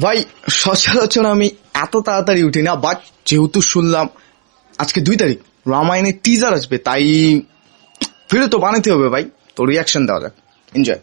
ভাই সচরাচর আমি এত তাড়াতাড়ি উঠি না, বাট যেহেতু শুনলাম আজকে 2 তারিখ রামায়ণের টিজার আসবে, তাই ভিডিও তো বানাতে হবে ভাই। তো রিয়াকশন দেওয়া যাক, enjoy.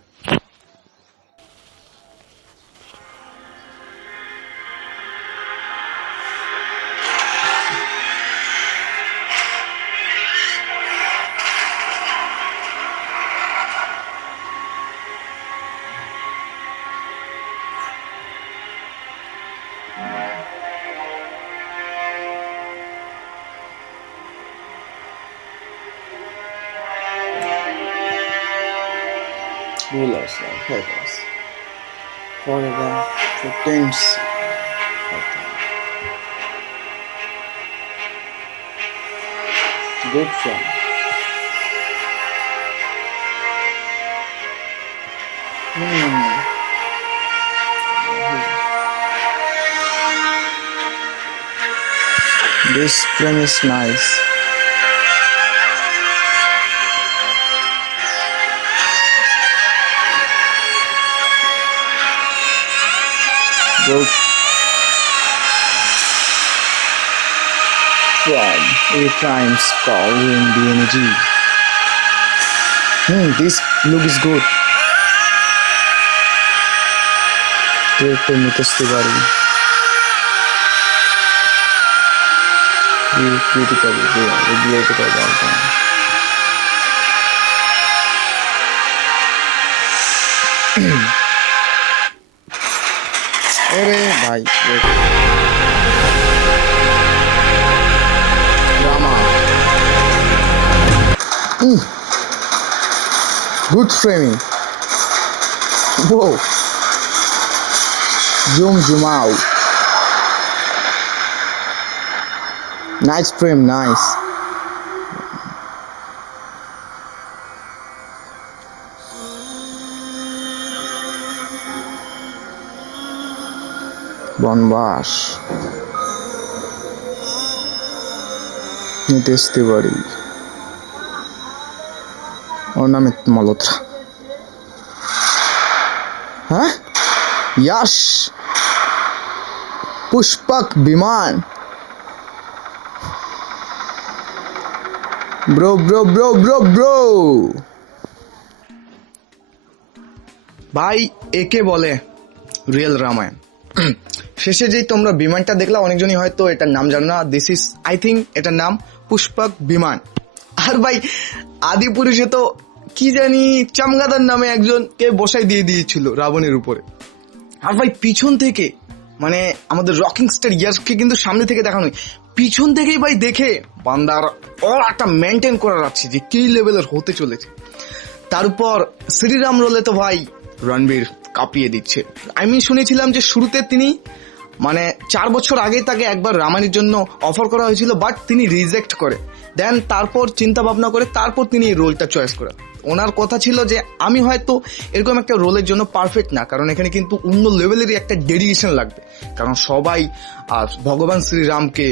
Rulers like feathers, forever protects. Good friend. This frame is nice. Good from A-Prime's covering the energy. This look is good. Director Mitesh Tiwari. Critical, regulated about them. अरे भाई drama good framing वो zoom out nice frame nice বনবাস নিতেশ তিওয়ারি ওর নাম মালহোত্রা হ্যাঁ यश पुष्पक विमान bro bro bro bro bro ভাই একে বলে রিয়েল রামায়ণ। শেষে যেই তোমরা বিমানটা দেখলা, অনেকজনই হয়তো এটার নাম জানো না। দিস ইজ আই থিঙ্ক এটার নাম পুষ্পক বিমান। আর ভাই আদি পুরুষে তো কি জানি চামগাদার নামে একজনকে বসাই দিয়ে দিয়েছিল রাবণের উপরে। আর ভাই পিছন থেকে মানে আমাদের রকিং স্টার ইয়াশকে কিন্তু সামনে থেকে দেখানো, পিছন থেকেই ভাই দেখে বান্দার একটা মেনটেন করা রাখছে যে কি লেভেলের হতে চলেছে। তার উপর শ্রীরাম রোলে তো ভাই রণবীর কাঁপিয়ে দিচ্ছে। আমি শুনেছিলাম যে শুরুতে তিনি মানে 4 বছর আগে তাকে একবার রামায়ণের জন্য অফার করা হয়েছিল, বাট তিনি রিজেক্ট করে দেন। তারপর চিন্তা ভাবনা করে তারপর তিনি এই রোলটা চয়েস করেন। ওনার কথা ছিল যে আমি হয়তো এরকম একটা রোলের জন্য পারফেক্ট না, কারণ এখানে কিন্তু অন্য লেভেলেরই একটা ডেডিকেশন লাগবে, কারণ সবাই ভগবান শ্রীরামকে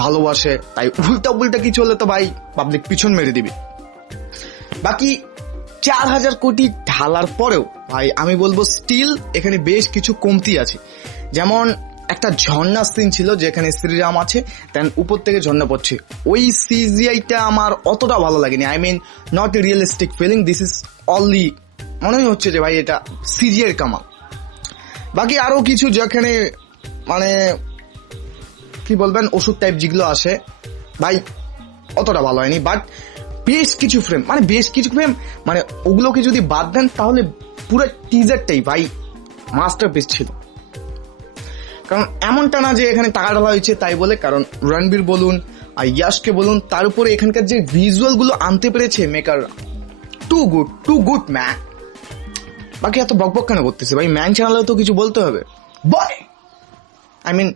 ভালোবাসে। তাই উল্টা পুল্টা কিছু হলে তো ভাই পাবলিক পিছন মেরে দিবে। বাকি 4000 কোটি ঢালার পরেও ভাই আমি বলবো স্টিল এখানে বেশ কিছু কমতি আছে। যেমন একটা ঝর্ণা সিন ছিল যেখানে শ্রীরাম আছে, দেন উপর থেকে ঝর্ণা পড়ছে, ওই সিজিআইটা আমার অতটা ভালো লাগেনি। I mean not a realistic feeling, this is only মনে হচ্ছে যে ভাই এটা সিজিআই কামাল। বাকি আরো কিছু যেখানে মানে কি বলবেন ওষুধ টাইপ যেগুলো আসে ভাই অতটা ভালো হয়নি। বাট বেশ কিছু ফ্রেম মানে ওগুলোকে যদি বাদ দেন তাহলে পুরো টিজারটাই ভাই মাস্টারপিস ছিল। কারণ এমনটা না যে এখানে টাকা ঢালা হয়েছে তাই বলে, কারণ রণবীর বলুন আর ইয়াশকে বলুন, তার উপরে এখানকার যে ভিজুয়াল গুলো আনতে পেরেছে মেকাররা, টু গুড ম্যান। বাকি এত বকবক কেন করতেছে ভাই? ম্যান চ্যানেলে তো কিছু বলতে হবে। I mean